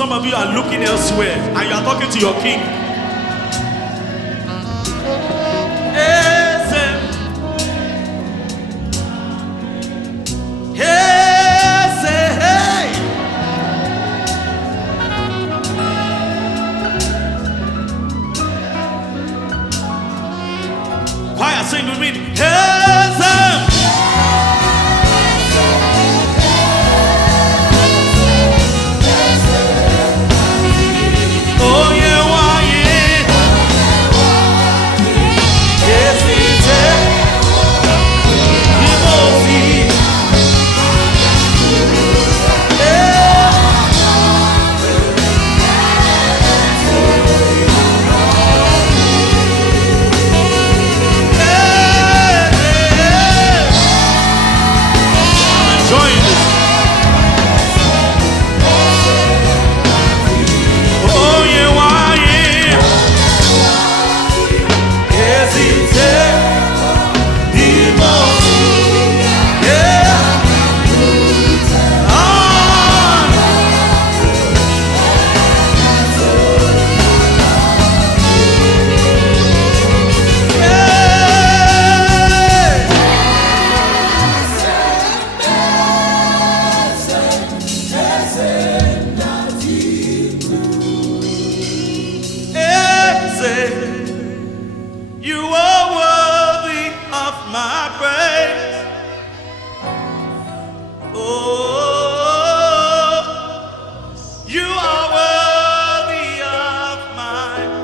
Some of you are looking elsewhere and you are talking to your king. Choir, sing with me. Oh yeah, why yeah? Yes, it's you are worthy of my praise. Oh, you are worthy of mine.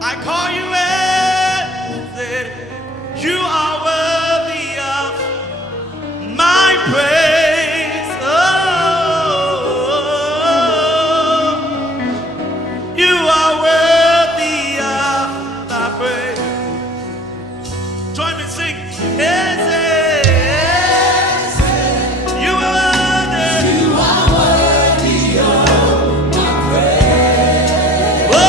I call you Eze. You are worthy of my praise. Oh, you are worthy of my praise. Join me, sing. Eze. You are worthy of my praise. Oh,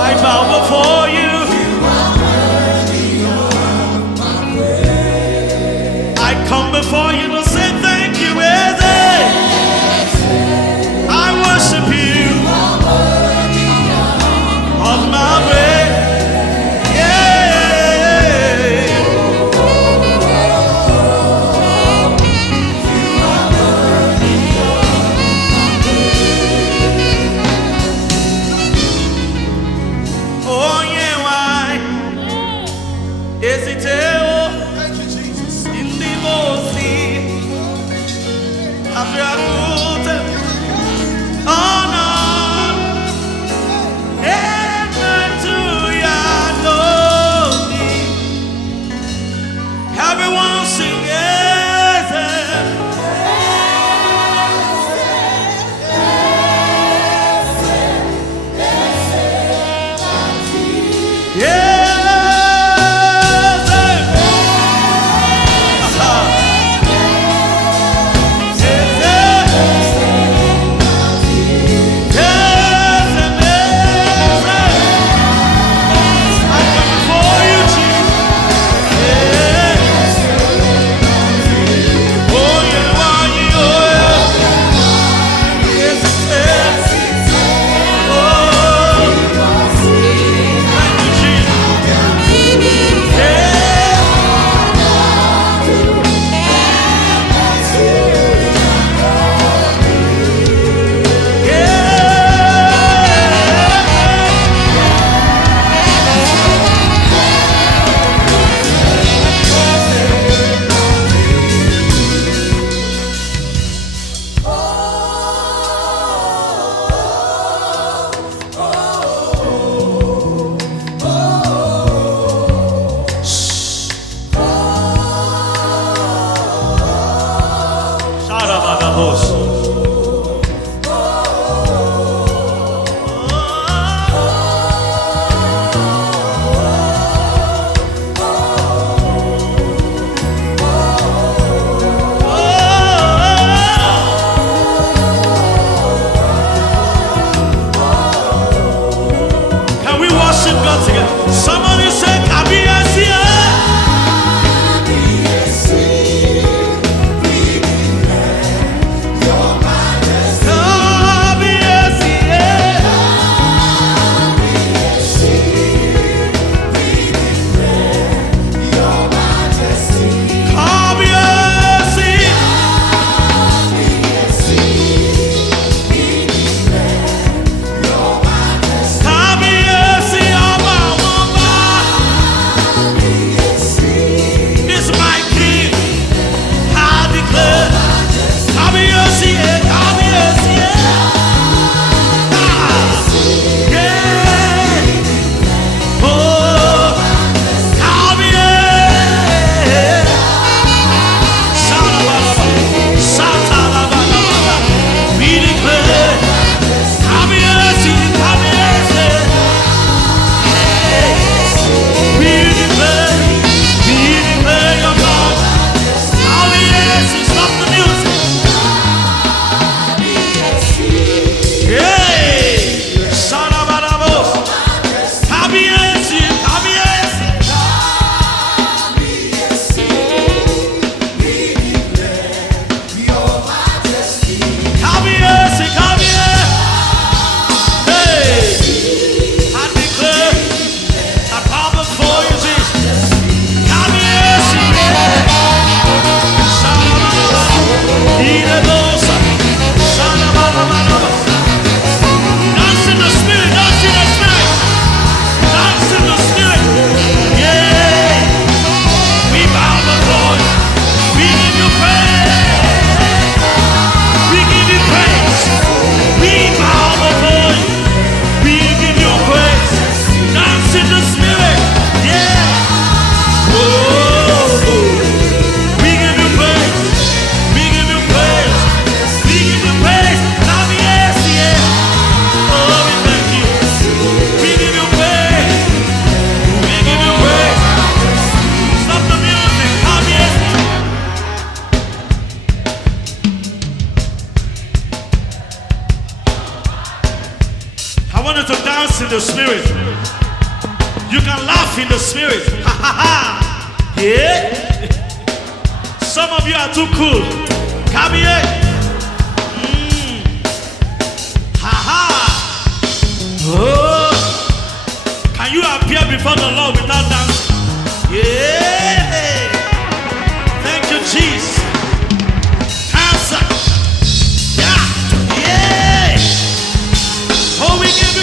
I bow before you. You are worthy of my praise. I come before you to say thank you, Eze. I worship you. You are worthy of my praise. Oh yeah, why is it in the mercy of your good honor and to your glory? Everyone sing yes. Somebody say, Kabiyasia. want you to dance in the spirit. You can laugh in the spirit. Ha ha ha. Yeah. Some of you are too cool. Come here. Ha ha. Oh. Can you appear before the Lord without dancing? Yeah. Thank you, Jesus. Answer. Yeah. Yeah. Oh, we give you.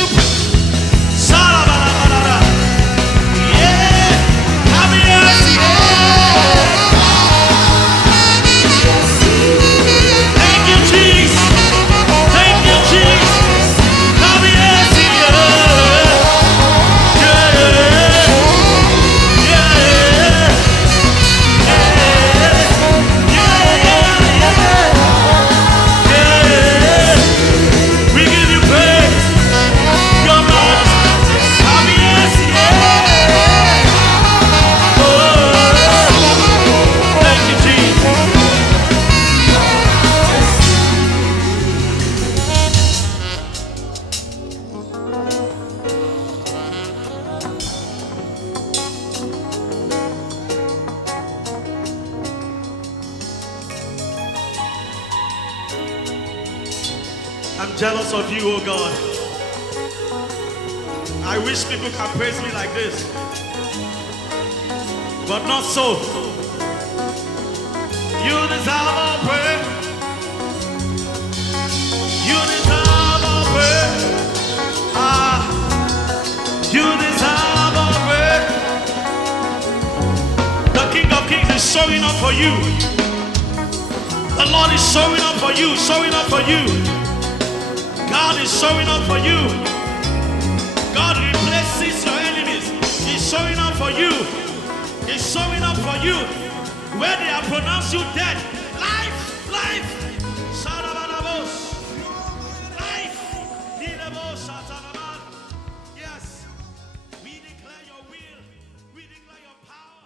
I'm jealous of you, oh God. I wish people can praise me like this, but not so. You deserve our praise. You deserve our praise. Ah, you deserve our praise. The King of Kings is showing up for you. The Lord is showing up for you, showing up for you. God is showing up for you. God replaces your enemies. He's showing up for you. He's showing up for you. Where they have pronounced you dead,